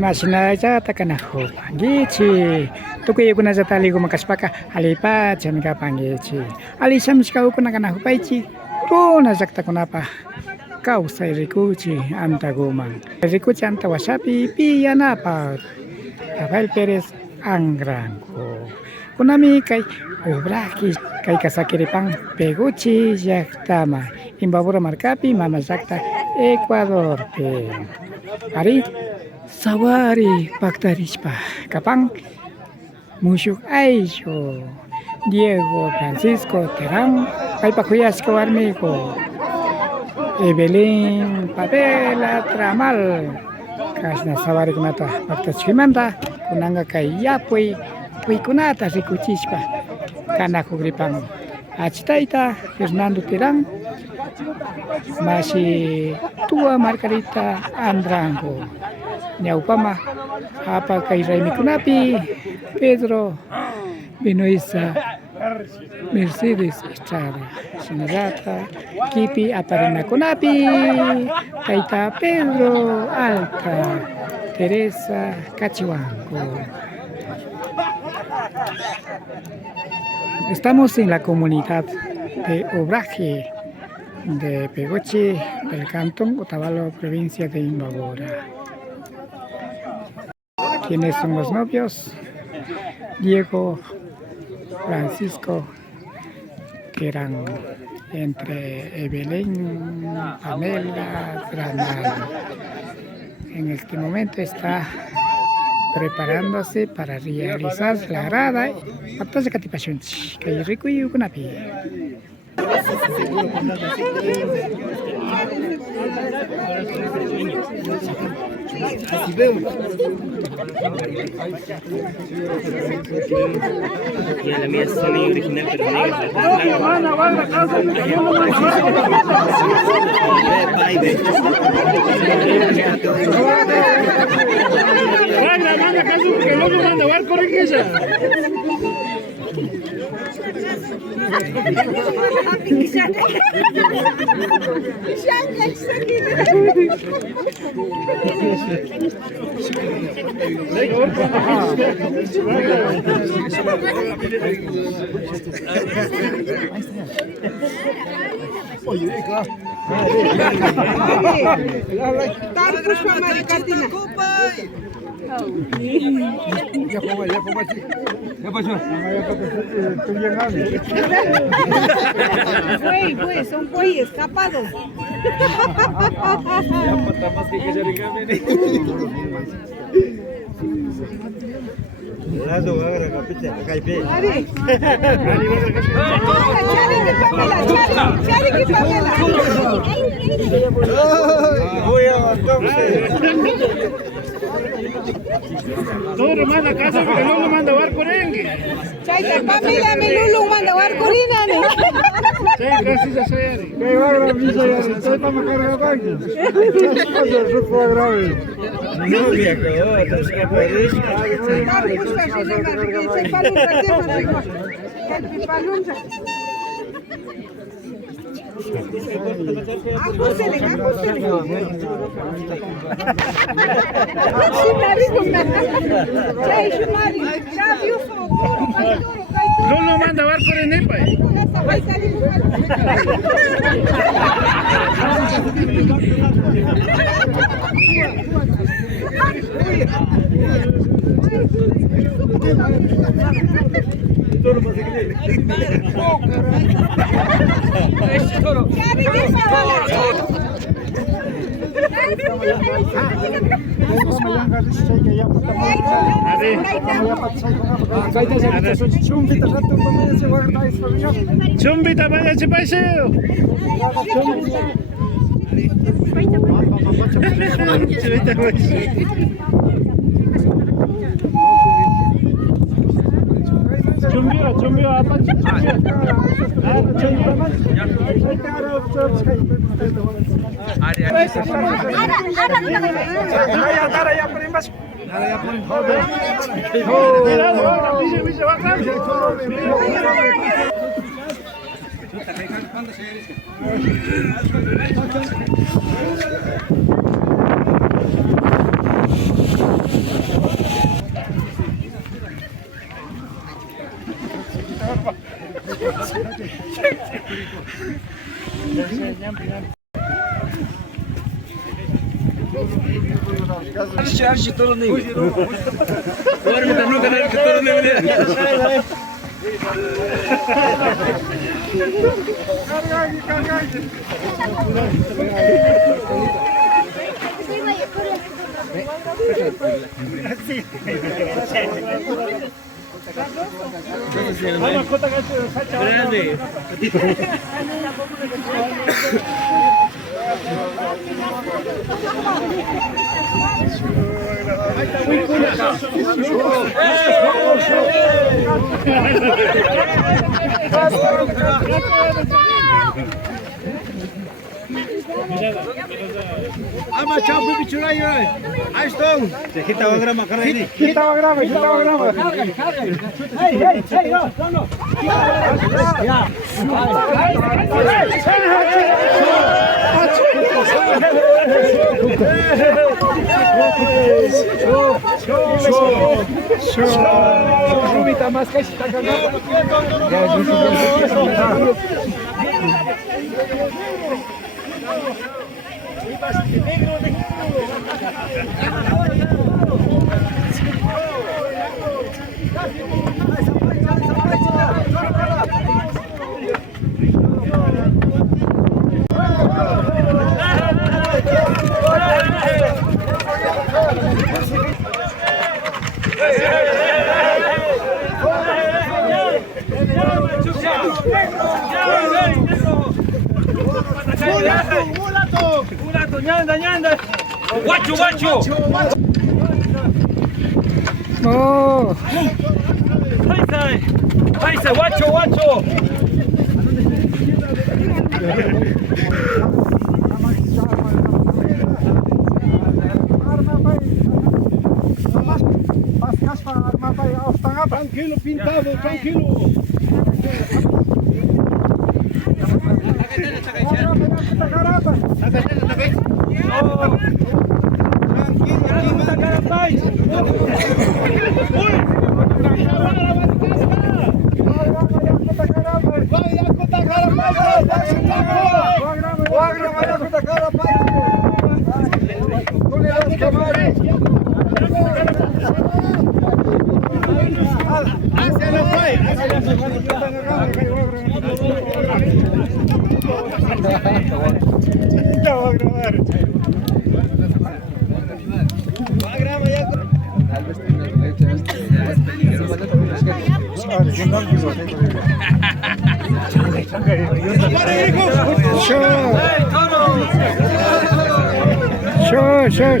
Masina jata kana ho pangichi. Tukuy kuna jata ligo makaspaka alipa chamika pangichi. Ali samska kuna kana ho paichi. Rona jakta kuna pa. Kausai rikuchi anta gumang. Rikuchi anta wasapi piyana pa. Rafael Pérez Angrango. Kunami kai obraki kai kasakiripang peguchi yaktama. Imbabura markapi mama jakta Ecuador pe. Ari sawari paktarispa kapang musyuk aisyo Diego Francisco Terang kay pakuyas kawarmiko Evelyn Pavela Tramal kasna sawari kunata paktarimanta kunanga kay yapui pui kunata rikuchispa kana kugripang achitaita Fernando Terang masih tua Margarita Andrango Nyaupama apa kay Raimi Kunapi Pedro Benoisa Mercedes Estrada Sinagata Kipi Aparina Kunapi Kaita Pedro Alta Teresa Cachiwango. Estamos en la comunidad de Obraje de Peguchi, del cantón Otavalo, provincia de Imbabura. ¿Quiénes son los novios? Diego Francisco, que eran entre Evelyn, Pamela, Granal. En este momento está preparándose para realizar la grada. Aptas Catipachunchi, que rico y Ucunapi. Así veo. Y a la mía es Sony original, pero negra. Que no lo manda a ver por ella. Güey, son güeyes escapados. No lo manda a casa porque no lo manda a bar corengue. Chaita, Pamela, Melulu, manda guarcorina, ¿no? Sí, gracias a ser. Que va a misa ya se está para cargar baño. Eso fue grave. No, viejo, no se puede. No lo manda a bar por el nepa. Chumbita vaya se paseo. Chumbio apa? Ama çabuk bir çuray yoy. Açtım. Kita grama. Hey, no. Ya. Rubita más que está ganando. Ñanda. Guacho. Oh. Paisa, guacho. Tranquilo, pintado, tranquilo.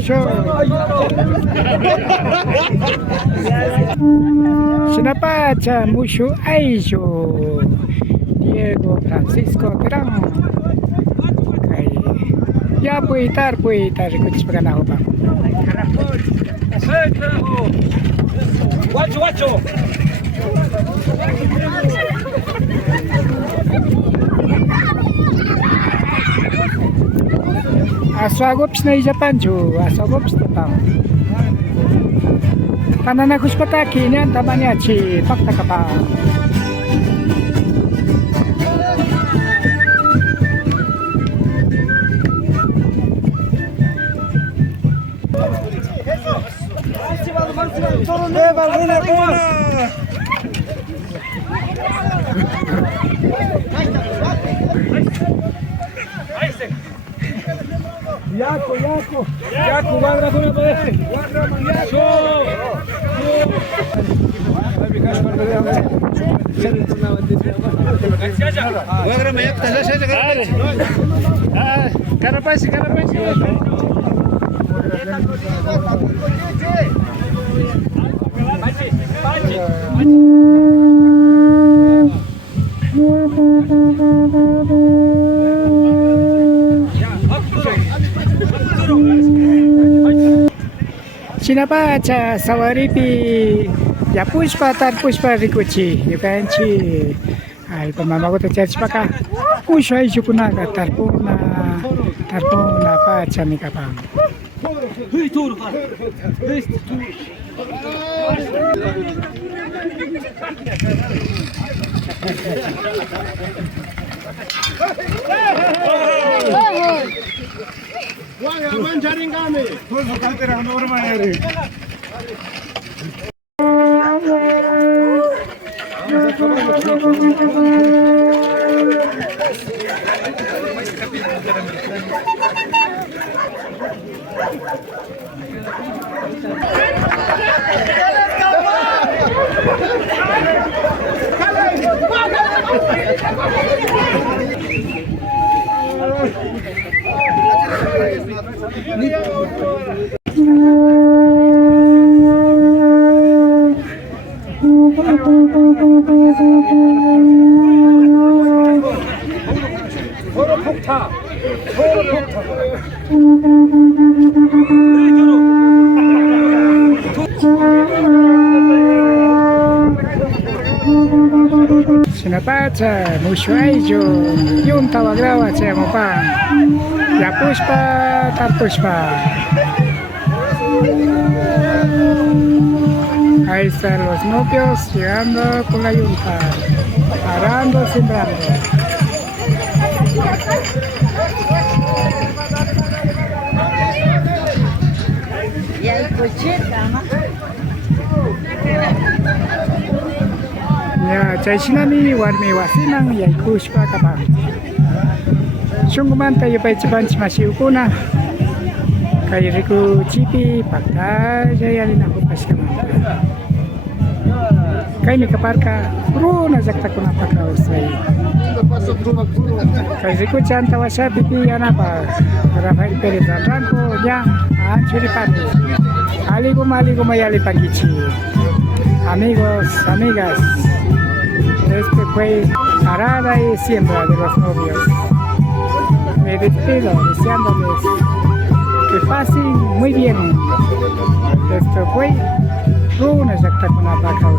Show. Sinapacha Mushu Aisho Diego Francisco Terang. Ya puitar kuchis pagana ho pa. Guacho. Aswagops na Japanju, aswagops tatang. Pananakus pataki niyan tamanya chi paktakapa. Yaku, guarda con la pared. Carapaz. Sinapacha sawaripi ya pushpa rikuchi yukanchi ay pamamagoto church paka pusho ay chukunaga tarpuna pacha mikapam. Wanga manjaringame. Sinapacha, Mushuaijo, Yunta Wagrawa, Chemopan, Yapushpa, Tarpushpa. Ahí están los novios llegando con la yunta, arando, sembrando. Y hay cocheta, ¿no? Ya, Chaisinani, Warmi Wasinang, Yaikushpa, Kapang. Shungumanta, Yupaichipanchi Mashiukuna, Kairiku Chipi, Pakta, Jayalina Hupaskamanta. Kaini Kaparka, Runa Zaktakuna Pakausai. Kairiku Chanta Wasapi, Yanapa, Rafael Perez Ranco, Yang, Anchuripati. Aligum Mayali Pagichi. Amigos, amigas, este fue Parada y Siembra de los Novios. Me despido deseándoles que pasen muy bien. Esto fue Runa Zaktakuna Pakausai.